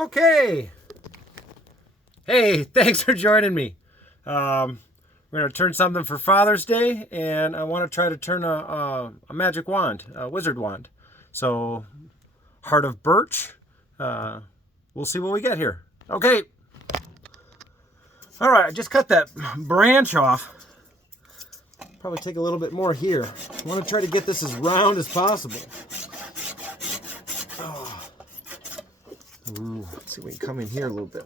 Okay. Hey, thanks for joining me. We're going to turn something for Father's Day, and I want to try to turn a magic wand, a wizard wand. So, heart of birch. We'll see what we get here. Okay. All right, I just cut that branch off. Probably take a little bit more here. I want to try to get this as round as possible. Oh. Ooh, let's see if we can come in here a little bit.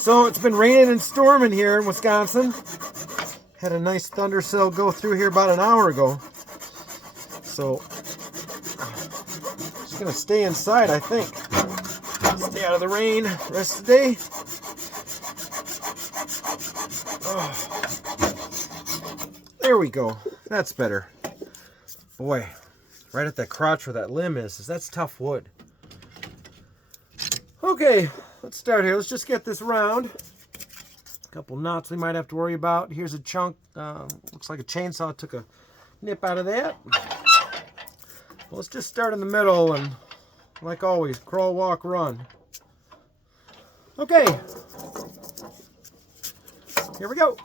So it's been raining and storming here in Wisconsin. Had a nice thunder cell go through here about an hour ago. So just gonna stay inside, I think. Stay out of the rain the rest of the day. Oh. There we go. That's better. Boy, right at that crotch where that limb is, that's tough wood. Okay, let's start here. Let's just get this round. A couple knots we might have to worry about. Here's a chunk. Looks like a chainsaw took a nip out of that. Well, let's just start in the middle and, like always, crawl, walk, run. Okay. Here we go.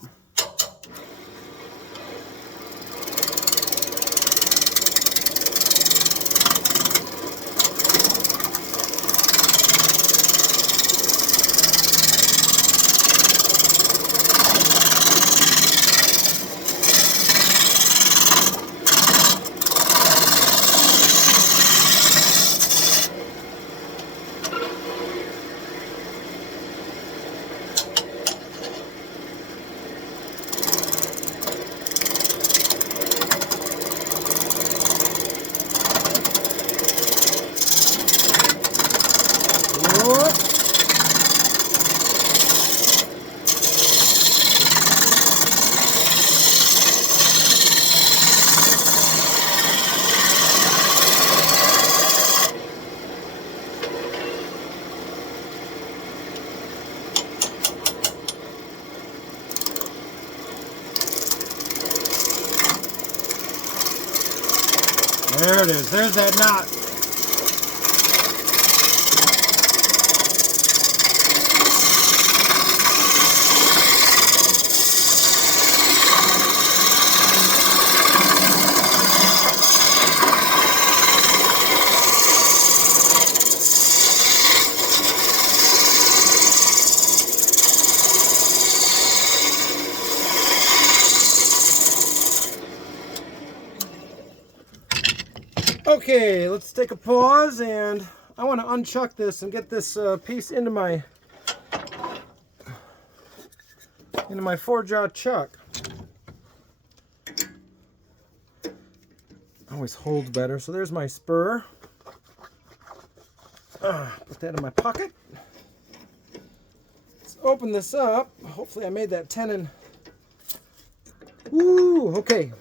There it is. There's that knot. Okay, let's take a pause, and I want to unchuck this and get this piece into my four-jaw chuck. Always holds better. So there's my spur. Put that in my pocket. Let's open this up. Hopefully I made that tenon. Ooh, okay.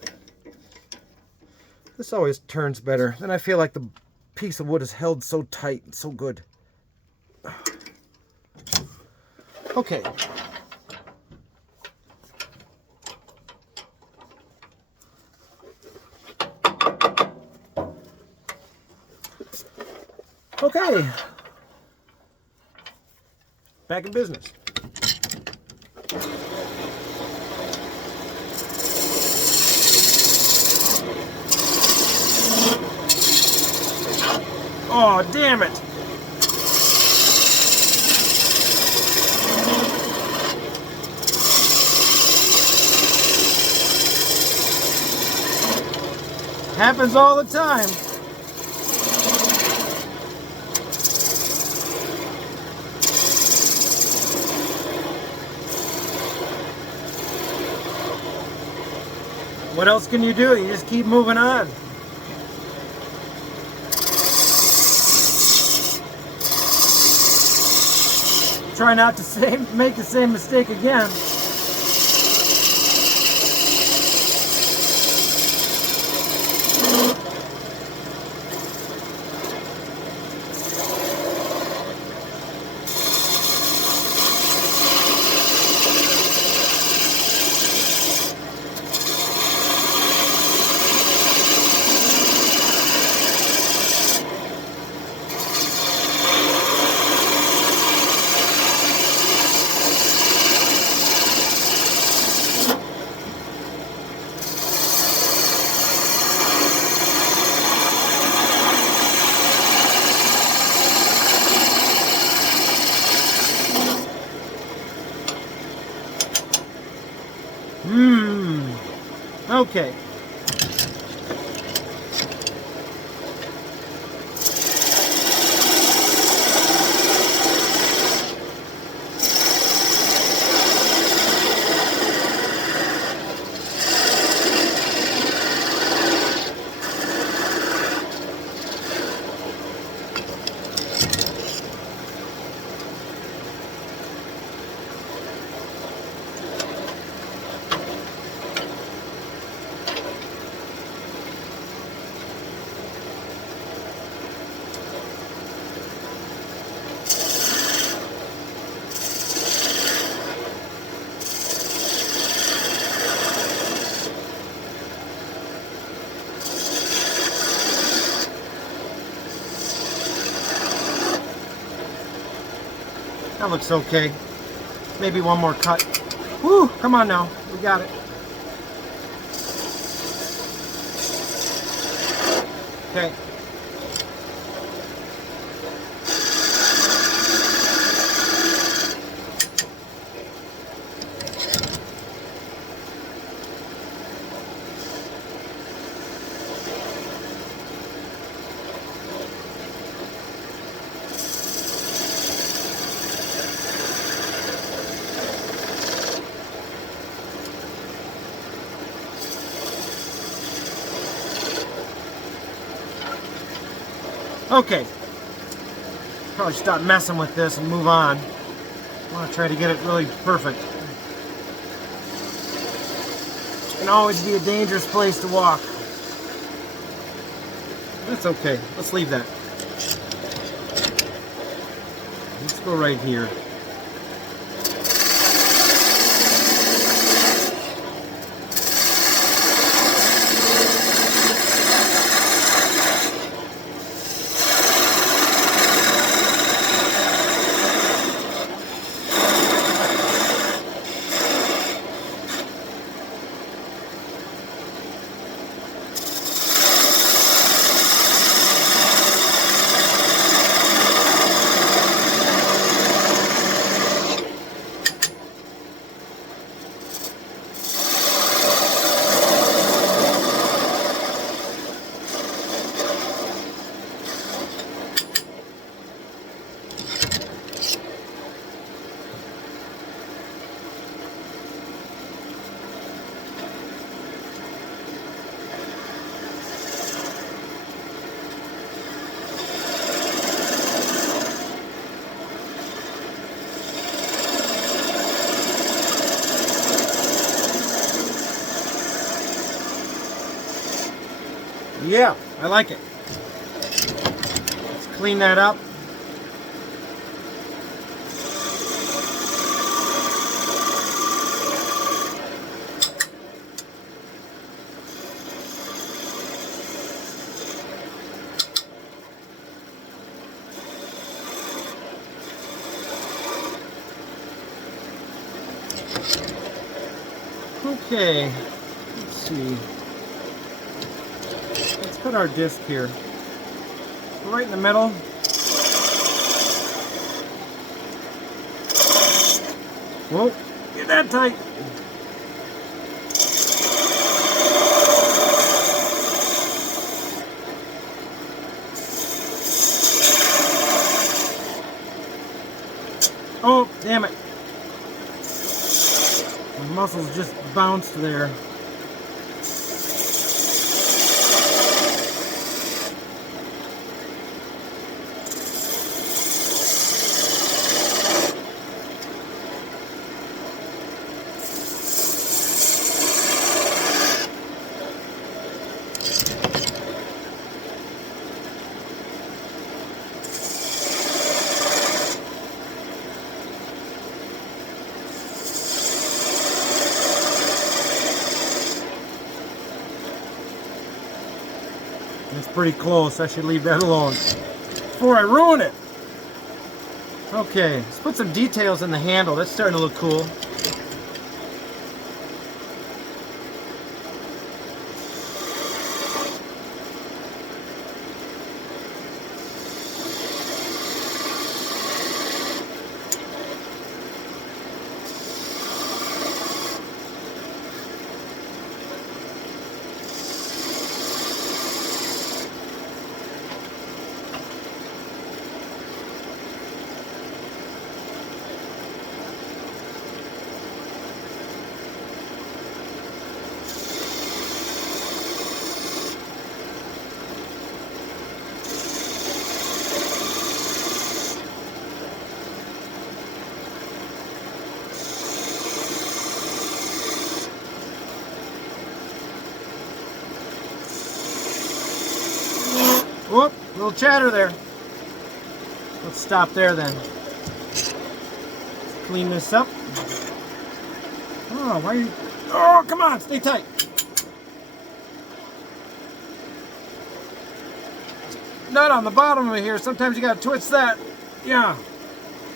This always turns better. Then I feel like the piece of wood is held so tight and so good. Okay. Okay. Back in business. Oh, damn it. Happens all the time. What else can you do? You just keep moving on. Try not to make the same mistake again. Okay. That looks okay. Maybe one more cut. Whew, come on now. We got it. Okay. Okay. Probably stop messing with this and move on. I want to try to get it really perfect. It can always be a dangerous place to walk. That's okay. Let's leave that. Let's go right here. Yeah, I like it. Let's clean that up. Okay, let's see. Let's put our disc here. Right in the middle. Whoa, get that tight. Oh, damn it. My muscles just bounced there. It's pretty close. I should leave that alone before I ruin it. Okay, let's put some details in the handle. That's starting to look cool. little chatter there. Let's stop there then. Let's clean this up. Oh, why are you... Oh, come on, stay tight. Nut on the bottom of it here. Sometimes you gotta twist that. Yeah.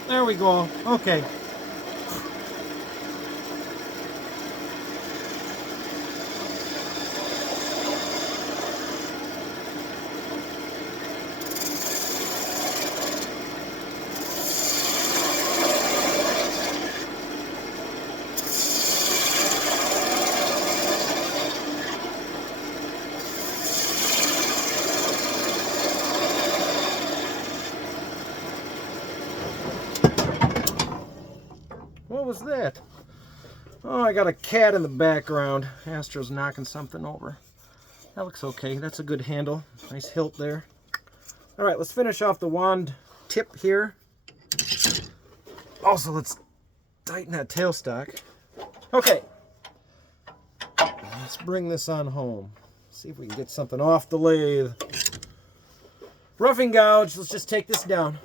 There we go. Okay. What was that? Oh, I got a cat in the background. Astro's knocking something over. That looks okay. That's a good handle. Nice hilt there. All right, let's finish off the wand tip here. Also, let's tighten that tailstock. Okay. Let's bring this on home. See if we can get something off the lathe. Roughing gouge. Let's just take this down.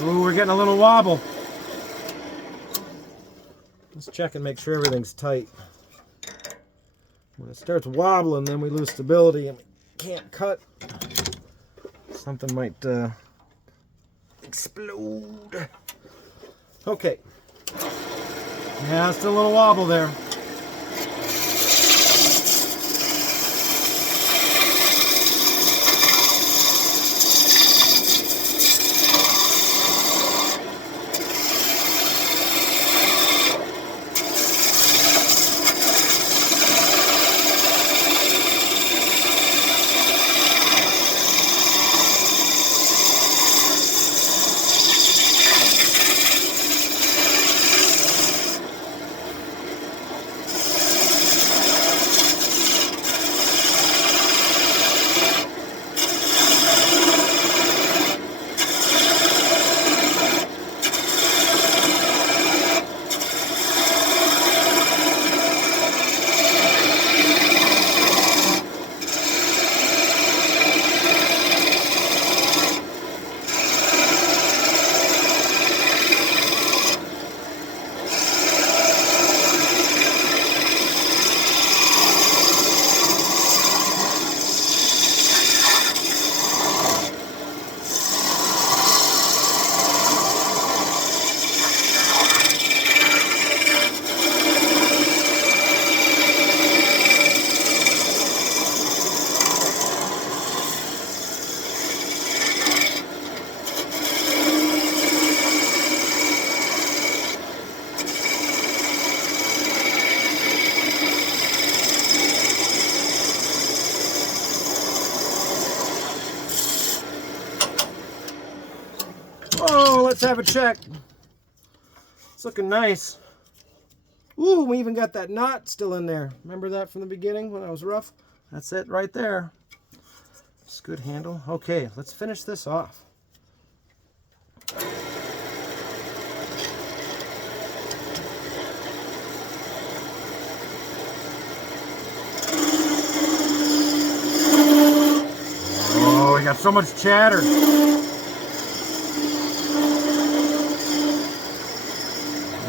Ooh, we're getting a little wobble. Let's check and make sure everything's tight. When it starts wobbling, then we lose stability and we can't cut. Something might explode. Okay. Yeah, still a little wobble there. Oh, let's have a check. It's looking nice. Ooh, we even got that knot still in there. Remember that from the beginning when I was rough? That's it right there. It's a good handle. Okay, let's finish this off. Oh, we got so much chatter.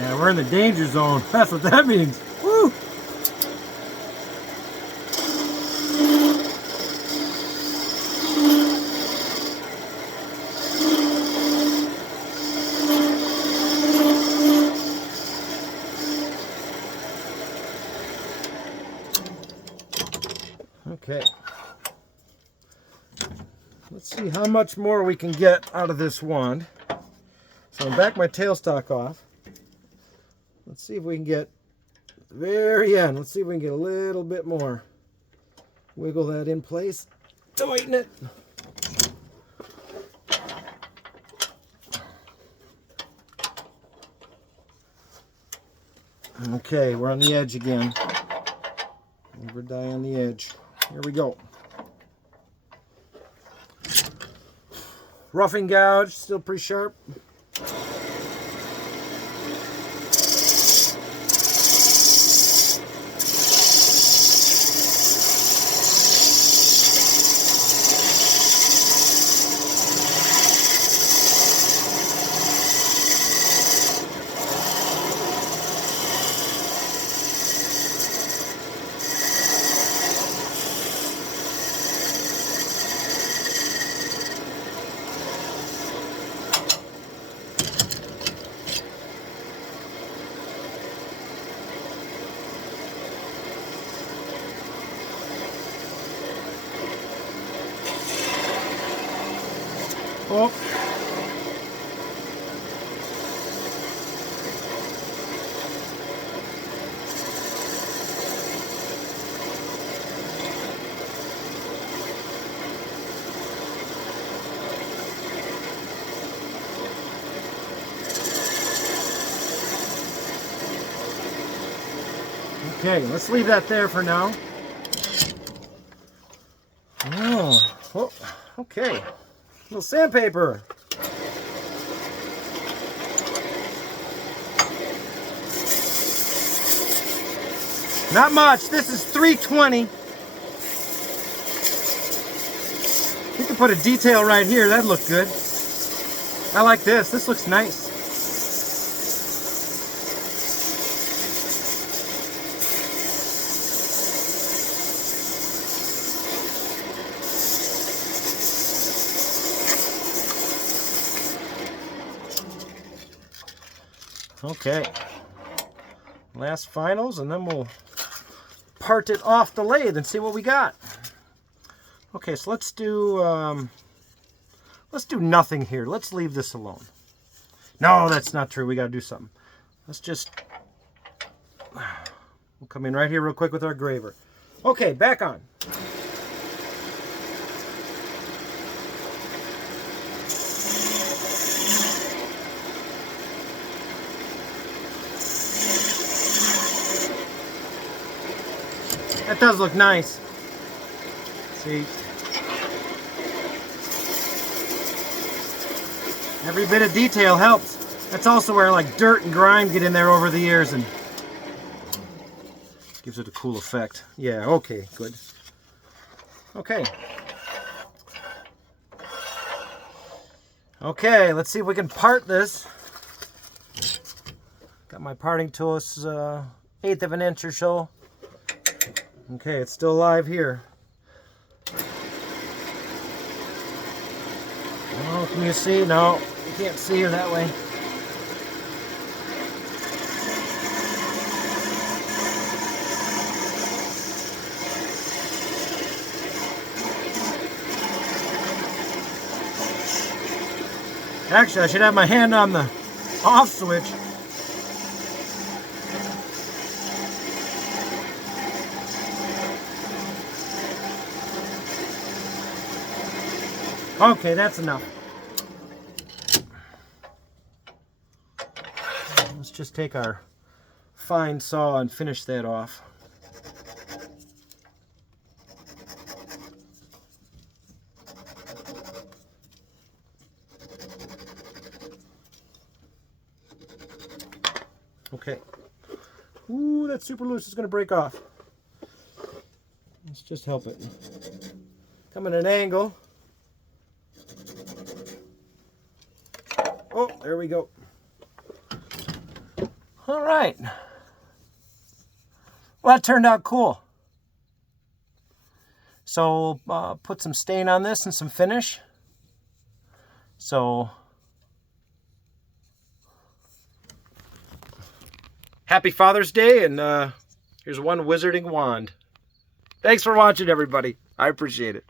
Yeah, we're in the danger zone. That's what that means. Woo! Okay. Let's see how much more we can get out of this wand. So I'm back my tailstock off. Let's see if we can get at the very end. Let's see if we can get a little bit more. Wiggle that in place. Tighten it. Okay, we're on the edge again. Never die on the edge. Here we go. Roughing gouge, still pretty sharp. Oh. Okay, let's leave that there for now. Oh, okay. A little sandpaper. Not much. This is 320. You can put a detail right here. That'd look good. I like this. This looks nice. Okay, last finals, and then we'll part it off the lathe and see what we got. Okay, so let's do nothing here. Let's leave this alone. No, that's not true. We got to do something. Let's just, we'll come in right here real quick with our graver. Okay, back on. That does look nice. See? Every bit of detail helps. That's also where like dirt and grime get in there over the years and gives it a cool effect. Yeah, okay, good. Okay. Okay, let's see if we can part this. Got my parting tool. This is 1/8 of an inch or so. Okay, it's still alive here. Oh, can you see? No, you can't see her that way. Actually, I should have my hand on the off switch. Okay, that's enough. Let's just take our fine saw and finish that off. Okay. Ooh, that's super loose. It's going to break off. Let's just help it. Come at an angle. Oh, there we go. All right. Well, that turned out cool. So put some stain on this and some finish. So happy Father's Day, and here's one wizarding wand. Thanks for watching, everybody. I appreciate it.